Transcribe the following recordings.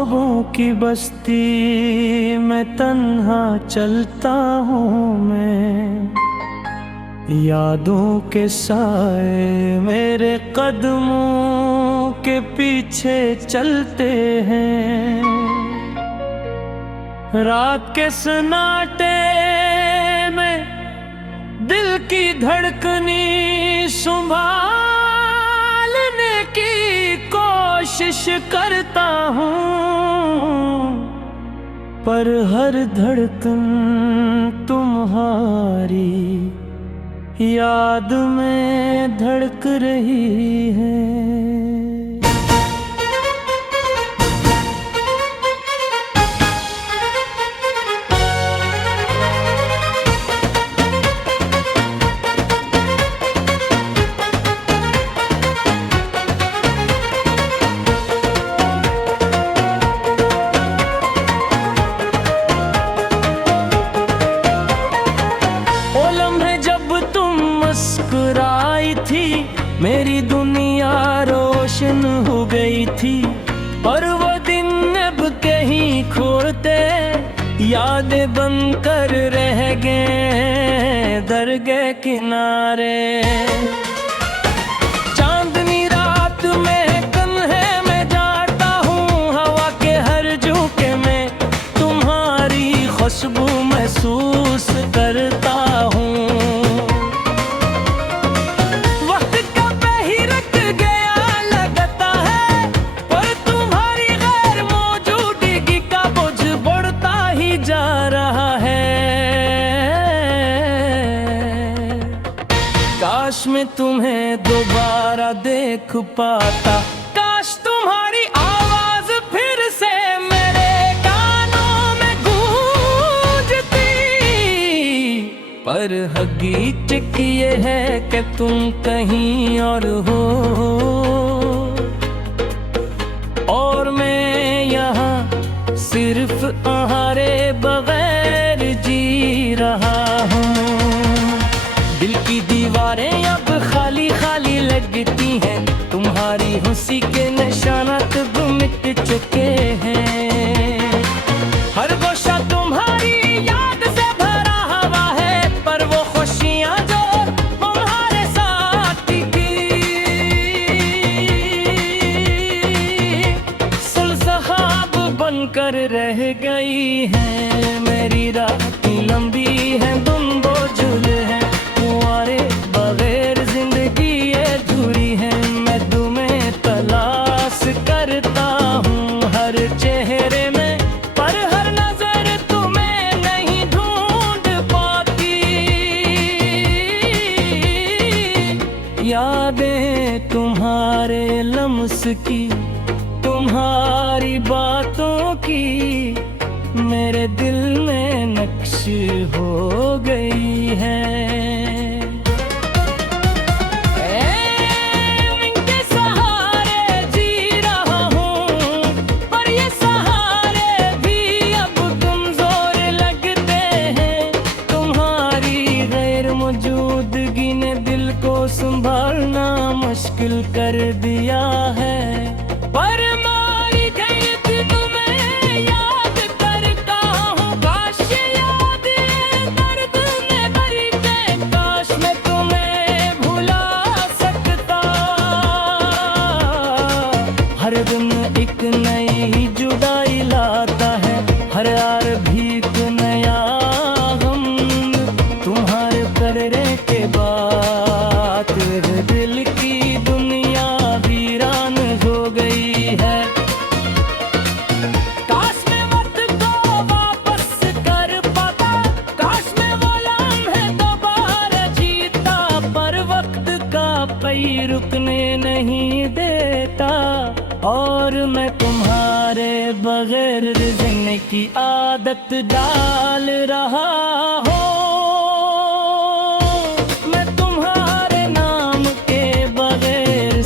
ख्वाबों की बस्ती में तन्हा चलता हूँ मैं। यादों के साए मेरे कदमों के पीछे चलते हैं। रात के सन्नाटे में दिल की धड़कनी संभालने की कोशिश करता हूँ, पर हर धड़कन तुम्हारी याद में धड़क रही है। मुस्कुराई थी मेरी दुनिया रोशन हो गई थी, और वो दिन अब कहीं खोते यादें बनकर रह गए दरगाह किनारे। चांदनी रात में कन्हे में जाता हूँ, हवा के हर झोंके में तुम्हारी खुशबू महसूस करता हूँ। काश मैं तुम्हें दोबारा देख पाता, काश तुम्हारी आवाज फिर से मेरे कानों में गूंजती। पर हकीकत ये है कि तुम कहीं और हो, और मैं यहाँ सिर्फ तुम्हारे बगैर जी रहा हूँ। दिल की दीवारें अब खाली खाली लगती हैं, तुम्हारी हंसी के निशानात अब मिट चुके हैं। हर गोशा तुम्हारी याद से भरा हुआ है, पर वो खुशियाँ जो तुम्हारे साथ थी सुल्ज़हाब बनकर रह गई है। मेरी रात लंबी है, तुम बोझल है, तुम्हारे बगैर जिंदगी अधूरी है। मैं तुम्हें तलाश करता हूँ हर चेहरे में, पर हर नजर तुम्हें नहीं ढूंढ पाती। यादें तुम्हारे लम्स की, तुम्हारी बातों की मेरे दिल में नक्श हो गई है। मौजूदगी ने दिल को संभालना मुश्किल कर दिया है, पर मारी गई तुम्हें याद करता हूँ। काश याद दर्द में भर के, काश मैं तुम्हें भुला सकता। हर दिन एक नई जुदाई लाता है, हर यार भी एक नया करने के बाद दिल की दुनिया वीरान हो गई है। काश मैं वक्त को वापस कर पाता, काश मैं वो लम्हे दोबारा जीता, पर वक्त का पई रुकने नहीं देता, और मैं तुम्हारे बगैर जीने की आदत डाल रहा हूँ।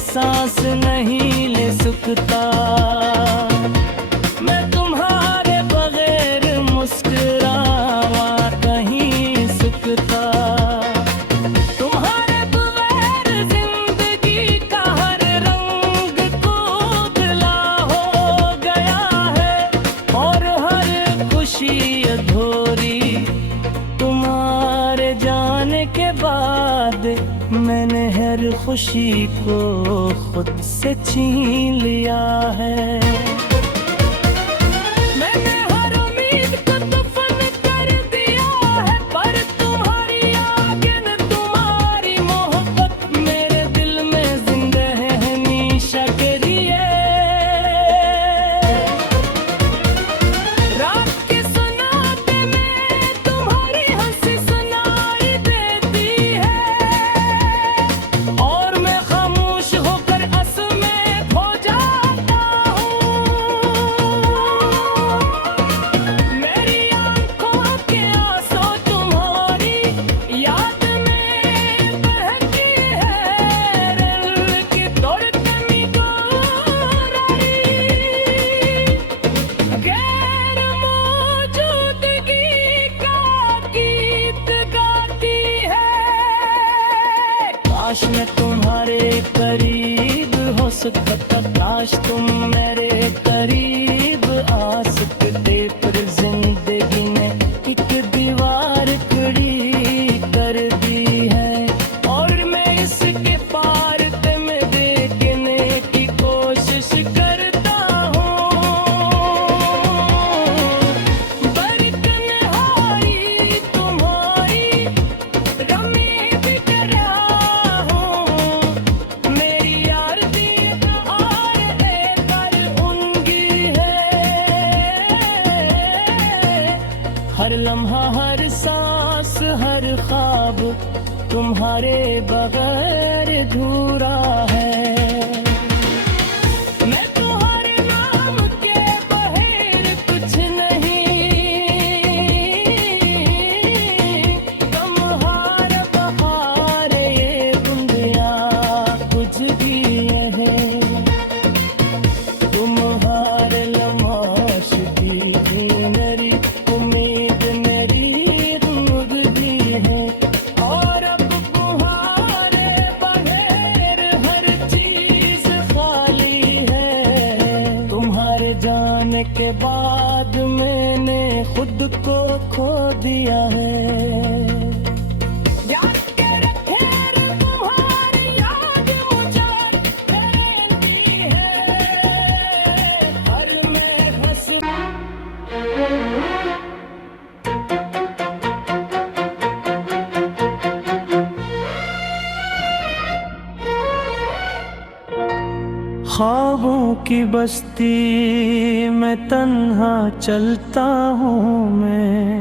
सांस नहीं ले सकता, मैं तुम्हारे बगैर मुस्कुरावा कहीं सकता। तुम्हारे बगैर जिंदगी का हर रंग खोखला हो गया है। अधूरी। तुम्हारे जाने के बाद मैंने हर खुशी को खुद से छीन लिया है। मैंने हर उम्मीद को दफन कर दिया है, पर तुम्हारी याद न तुम्हारी मोहब्बत मेरे दिल में जिंदा है हमेशा के लिए। रात की सन्नाटे में तुम्हारी हंसी सुनाई देती है, और मैं खामोश होकर असम में खो जाता हूँ। मेरी आंखों के आंसू तुम्हारी याद में बहती है, दिल की धड़कन गोराई गैर मौजूदगी का गीत गाती है। काश मैं तुम्हारे करीब हो सकता, काश तुम मेरे करीब आ सकते, पर जिंदगी ने एक दीवार खड़ी कर दी है, और मैं इसके पार में देखने की कोशिश करता हूँ। बरकनहारी तुम्हारी गमी भी डरा हूँ, मेरी आरती और लेकर उनकी है। हर लम्हा हर सांस हर ख्वाब तुम्हारे बगैर अधूरा है। मैं तुम्हारे नाम के बगैर कुछ नहीं, तुम्हारा बहार ये बुंदिया कुछ भी है, तुम्हारे लम्हाश भी मेरी उम्मीद मेरी रुंगदी है, और अब तुम्हारे बगैर हर चीज खाली है। तुम्हारे जाने के बाद मैंने खुद को खो दिया है। याद के रखे रे तुम्हारी याद मुझे रहती है, हर मैं हंस ख्वाबों की बस्ती में तन्हा चलता हूँ मैं,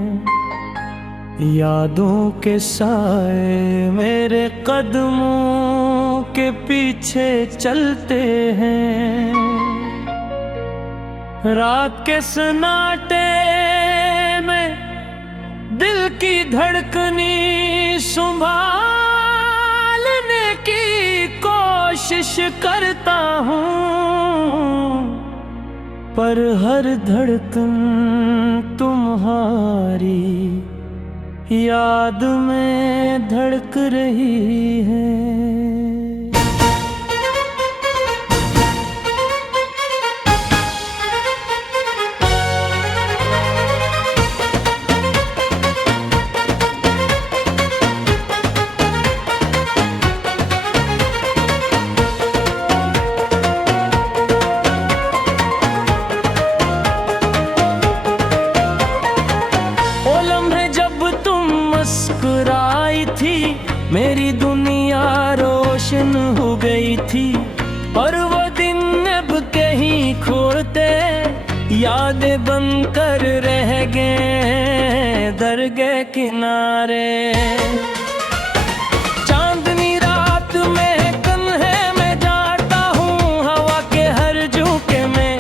यादों के साए मेरे कदमों के पीछे चलते हैं। रात के सन्नाटे में दिल की धड़कनी संभालने की कोशिश करता हूँ, पर हर धड़कन तुम्हारी याद में धड़क रही है। ओ लम्हे जब तुम मुस्कुराई थी, मेरी दुनिया रोशन हो गई थी, और वो दिन अब कहीं खोते यादें बनकर रह गए दरगाह किनारे। चांदनी रात में कन्हे में जाता हूँ, हवा के हर झोंके में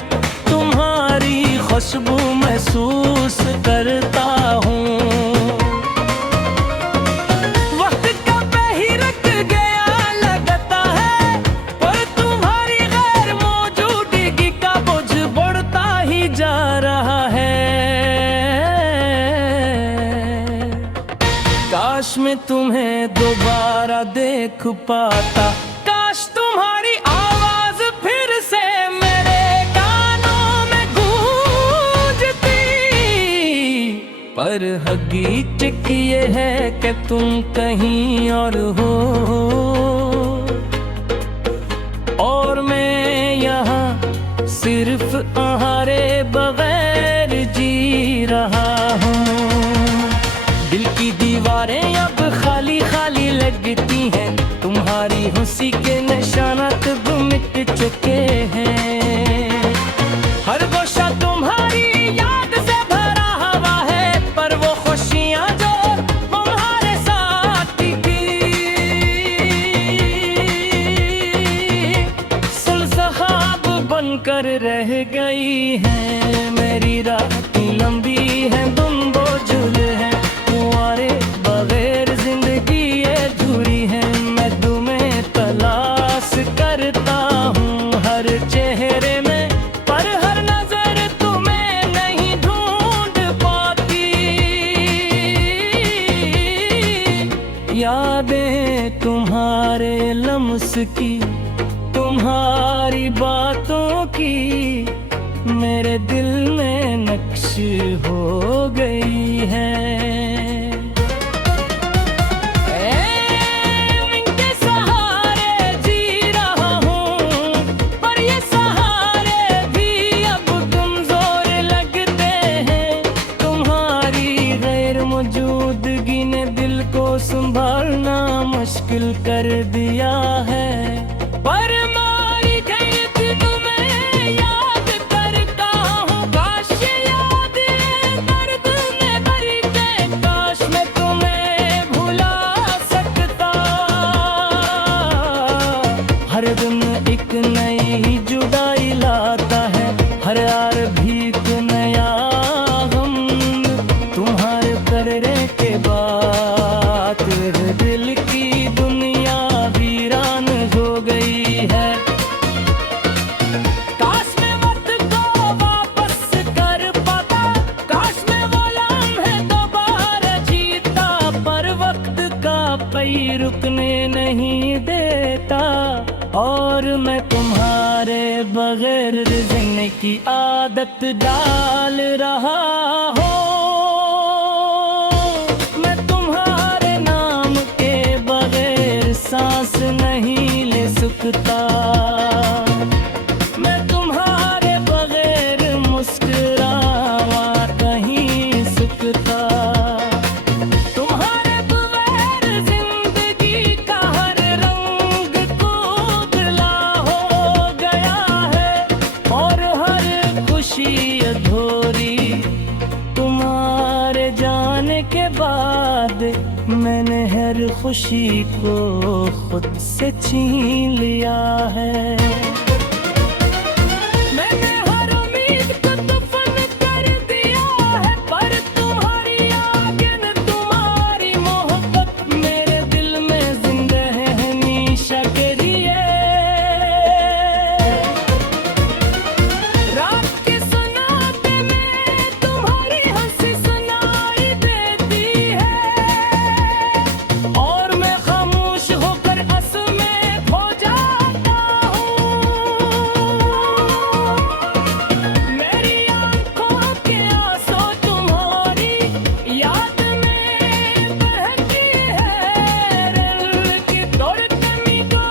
तुम्हारी खुशबू महसूस करता हूँ। वक्त का बहिरक गया लगता है, पर तुम्हारी गैर मौजूदगी का बोझ बढ़ता ही जा रहा है। काश मैं तुम्हें दोबारा देख पाता, काश तुम्हारी आवाज फिर से मेरे कानों में गूंजती। पर हकीकत ये है कि तुम कहीं और हो और मैं यहाँ सिर्फ तुम्हारे बगैर जी रहा हूँ। दिल की दीवारें अब खाली खाली लगती हैं, तुम्हारी हंसी के निशानात अब मिट चुके हैं। हर गोशा तुम्हारी याद से भरा हुआ है, पर वो खुशियाँ जो तुम्हारे साथ थी सुल्सहाब बनकर रह गई हैं। मेरी रातें लंबी हैं, तुम बोझल हैं, तुम्हारे बगैर जिंदगी अधूरी है। मैं तुम्हें तलाश करता हूँ हर चेहरे में, पर हर नजर तुम्हें नहीं ढूंढ पाती। यादें तुम्हारे लम्स की, तुम्हारी बातों की मेरे दिल में नक्श हो गई है। इनके सहारे जी रहा हूँ, पर ये सहारे भी अब कमजोर लगते हैं। तुम्हारी गैर मौजूदगी ने दिल को संभालना मुश्किल कर दिया है। पर मारी गई तुम्हें याद करता हूँ, काश याद दर्द में भर के, काश मैं तुम्हें भुला सकता। हर दिन एक नई जुदाई लाता है, हर यार भी एक नया गम। तुम्हारे करने के बाद दिल की दुनिया वीरान हो गई है। काश मैं वक्त को वापस कर पाता, काश मैं वो लम्हे दोबारा जीता, पर वक्त का पई रुकने नहीं देता। और मैं तुम्हारे बगैर जीने की आदत डाल रहा हूँ। मैं तुम्हारे नाम के बगैर सांस नहीं ले सकता। मैं तुम्हारे बगैर मुस्कुरावा नहीं सकता। तुम्हारे बगैर जिंदगी का हर रंग कोदला हो गया है, और हर खुशी अधूरी तुम्हारे जाने के बाद। मैंने हर खुशी को खुद से छीन लिया है। मैंने हर उम्मीद को दफन कर दिया है, पर तुम्हारी आगन तुम्हारी मोहब्बत मेरे दिल में जिंदा है हमेशा के लिए। रात के सुनाते में तुम्हारी हंसी सुनाई देती है, और मैं खामोश होकर आंसू में खो जाता हूँ। मेरी आंखों के आंसू तुम्हारी याद में बहती है, दिल की धड़कन को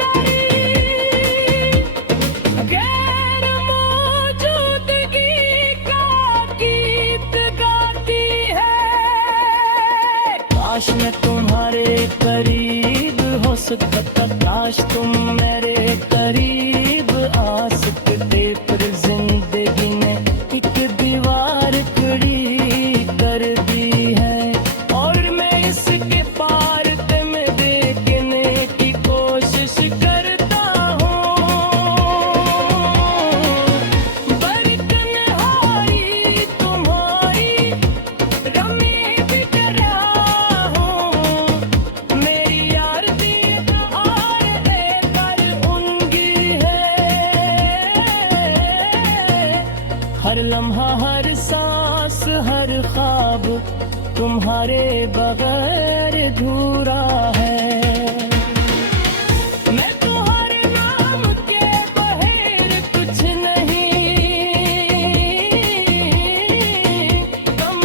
रही गैर मौजूदगी का गीत गाती है। काश मैं तुम्हारे करीब हो सकता, काश तुम मेरे करीब आ सकते, पर जिंदगी ने एक दीवार खड़ी कर दी है, और मैं इसके पार तुम्हें देखने की कोशिश करता हूँ। बरकनहारी तुम्हारी रमी बिट रहा हूँ। मेरी आरती हार लेकर उनकी है। हर लम्हा हर सांस हर ख्वाब तुम्हारे बगैर अधूरा है। मैं तुम्हारे नाम के बगैर कुछ नहीं, कम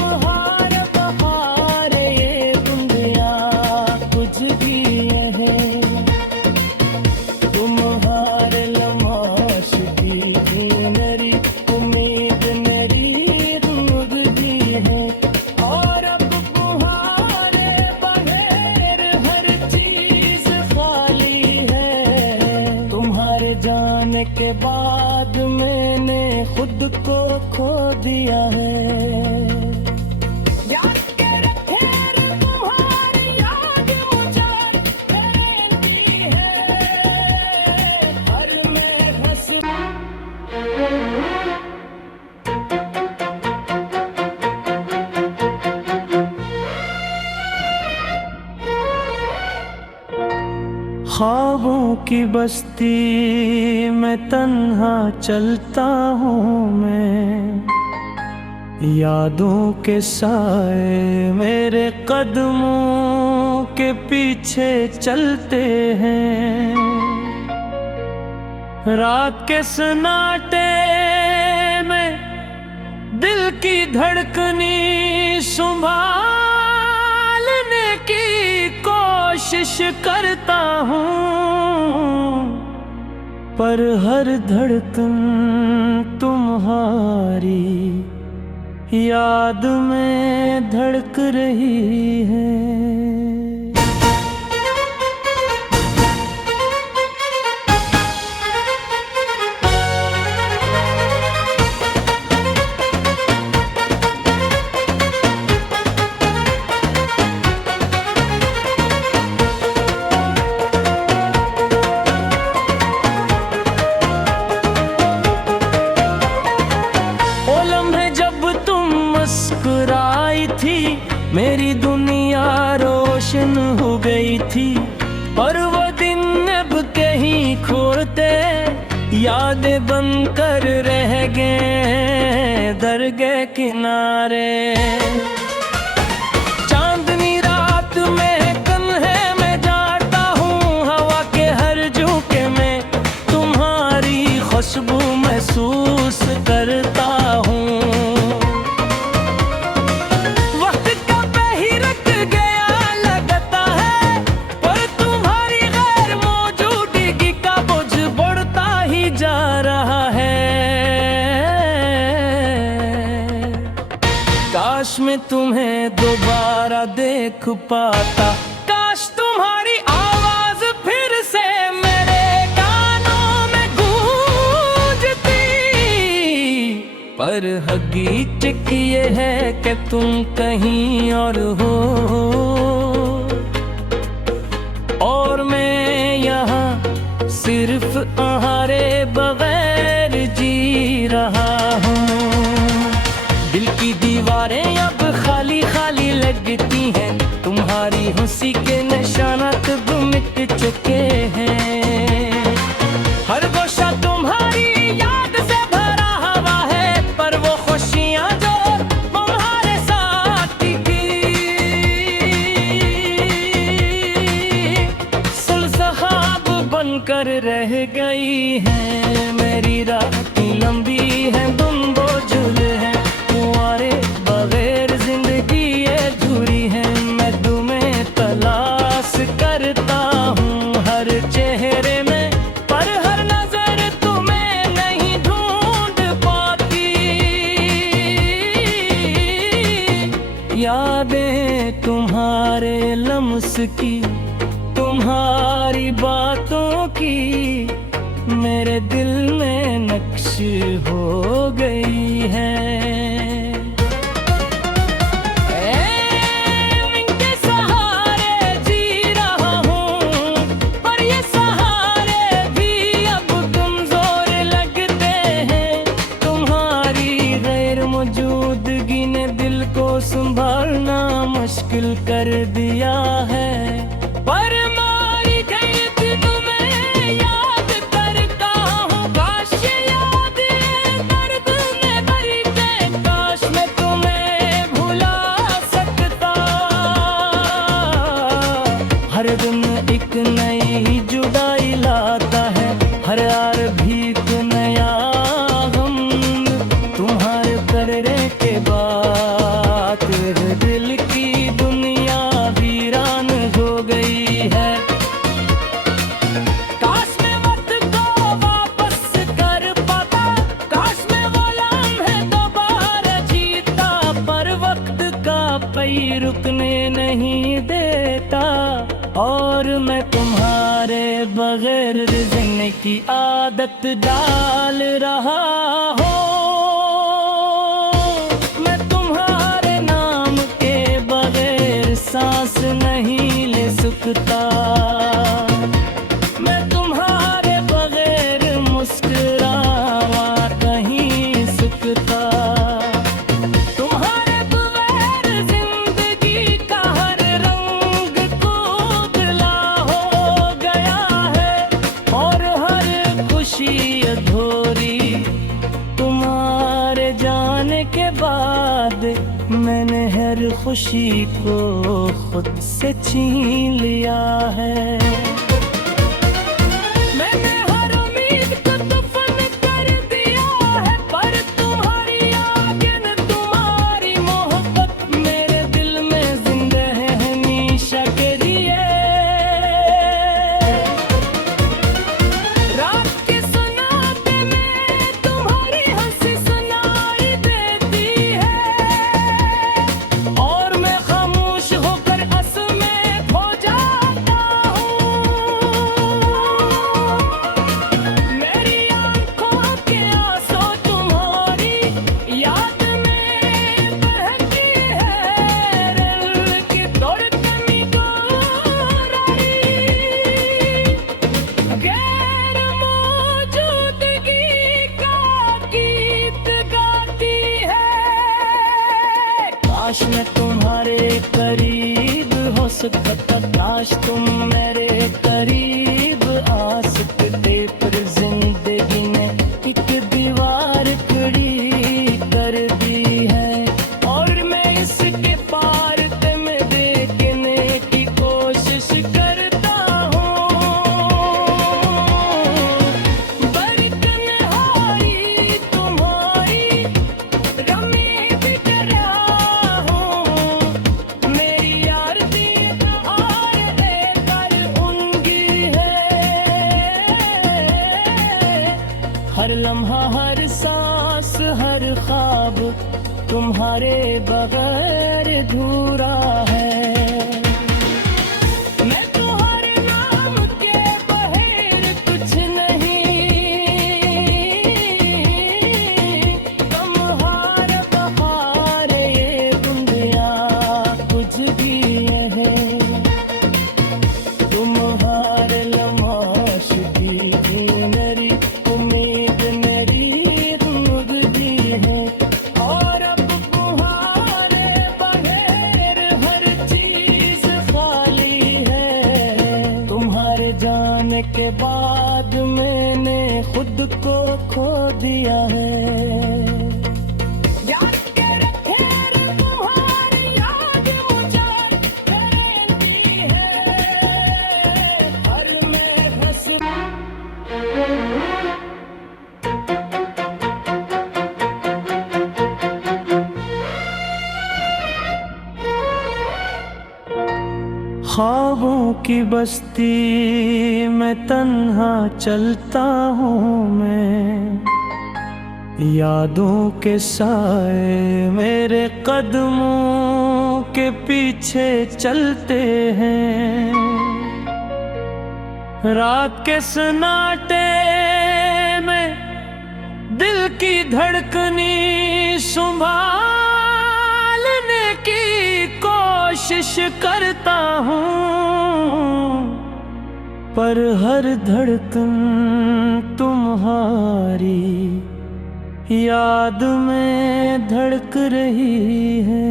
दिया है। याद के रखे रे तुम्हारी याद मुझे रहती है, हर में हंस ख्वाबों की बस्ती में तन्हा चलता हूँ मैं, यादों के साए मेरे कदमों के पीछे चलते हैं। रात के सन्नाटे में दिल की धड़कनी संभालने की कोशिश करता हूँ, पर हर धड़कन तुम्हारी याद में धड़क रही है। मुस्कुराई थी मेरी दुनिया रोशन हो गई थी, और वो दिन अब कहीं खोते यादें बनकर रह गए दरगाह किनारे। चांदनी रात में कन्हे में जाता हूँ, हवा के हर झोंके में तुम्हारी खुशबू महसूस करता हूँ। काश मैं तुम्हें दोबारा देख पाता, काश तुम्हारी आवाज फिर से मेरे कानों में गूंजती, पर हकीकत ये है कि तुम कहीं और हो, और मैं यहाँ सिर्फ तुम्हारे बगैर जी रहा हूँ। दिल की दीवारें अब खाली खाली लगती हैं, तुम्हारी हंसी के निशानात अब मिट चुके हैं। हर गोशा तुम्हारी याद से भरा हुआ है, पर वो खुशियाँ जो तुम्हारे साथ थी सुल्ज़ख़्वाब बनकर रह गई हैं। मेरी रातें लंबी हैं, तुम बोझिल हैं, तुम्हारे बगैर जिंदगी ये अधूरी है। मैं तुम्हें तलाश करता हूँ हर चेहरे में, पर हर नजर तुम्हें नहीं ढूंढ पाती। यादें तुम्हारे लम्स की, तुम्हारी बातों की मेरे दिल में नक्श हो गई है। इनके सहारे जी रहा हूँ, पर ये सहारे भी अब कमजोर लगते हैं। तुम्हारी गैर मौजूदगी ने दिल को संभालना मुश्किल कर दिया है, पर मारी गई तुम्हें याद करता हूँ। काश याद दर्द में भर के, काश मैं तुम्हें भुला सकता। हर दिन एक नई जुदाई लाता है, हर यार भी एक नया गम। तुम्हारे करने के बाद दिल की दुनिया वीरान हो गई है। काश मैं वक्त को वापस कर पाता, काश मैं वो लम्हे दोबारा जीता, पर वक्त का पई रुकने नहीं देता, और मैं तुम्हारे बगैर जीने की आदत डाल रहा हूँ। सकता, मैं तुम्हारे बगैर मुस्कुरावा नहीं सकता, तुम्हारे बगैर जिंदगी का हर रंग कोदला हो गया है, और हर खुशी अधूरी तुम्हारे जाने के बाद। मैंने हर खुशी को खुद से छीन लिया है, मैंने हर उम्मीद को दफन कर दिया है, पर तुम्हारी आगे तुम्हारी मोहब्बत मेरे दिल में जिंदा है हमेशा के लिए। रात के सन्नाटे में तुम्हारी हंसी सुनाई देती है, और मैं खामोश होकर असमें खो जाता हूँ। मेरी आंखों के आंसू तुम्हारी याद में बहती है, दिल की धड़कन गोराई गैर मौजूदगी का गीत गाती है। काश मैं तुम्हारे करीब हो सकता, काश तुम मेरे करीब आ सकते, पर जिंदगी ने एक दीवार खड़ी कर दी है, और मैं इसके पार तुम्हें देखने की कोशिश करता हूँ। बरकनहारी तुम्हारी रमी बिट रहा हूँ, मेरी यार दीदार लेकर उनकी है। हर लम्हा हर सांस हर ख्वाब तुम्हारे बगैर अधूरा है। मैं तुम्हारे नाम के बगैर कुछ नहीं, तुम्हार बहार ये दुनिया कुछ भी है, तुम्हारे लम्हाश की मेरी उम्मीद मेरी रुगदी है, और अब तुम्हारे बगैर हर चीज खाली है। तुम्हारे जाने के बाद मैंने खुद को खो दिया है। याद के रखे तुम्हारी याद मुझे रहती है, और मैं हंस ख्वाबों की बस्ती में तन्हा चलता हूँ मैं, यादों के साए मेरे कदमों के पीछे चलते हैं। रात के सन्नाटे में दिल की धड़कनी संभालने की कोशिश करता हूँ, पर हर धड़कन तुम्हारी याद में धड़क रही है।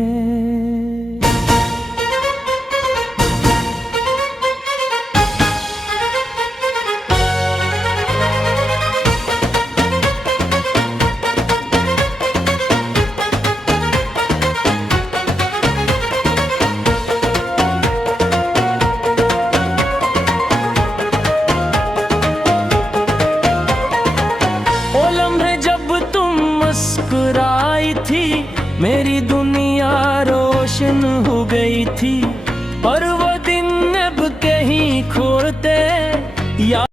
मुस्कुराई थी मेरी दुनिया रोशन हो गई थी, पर वो दिन अब कहीं खोते या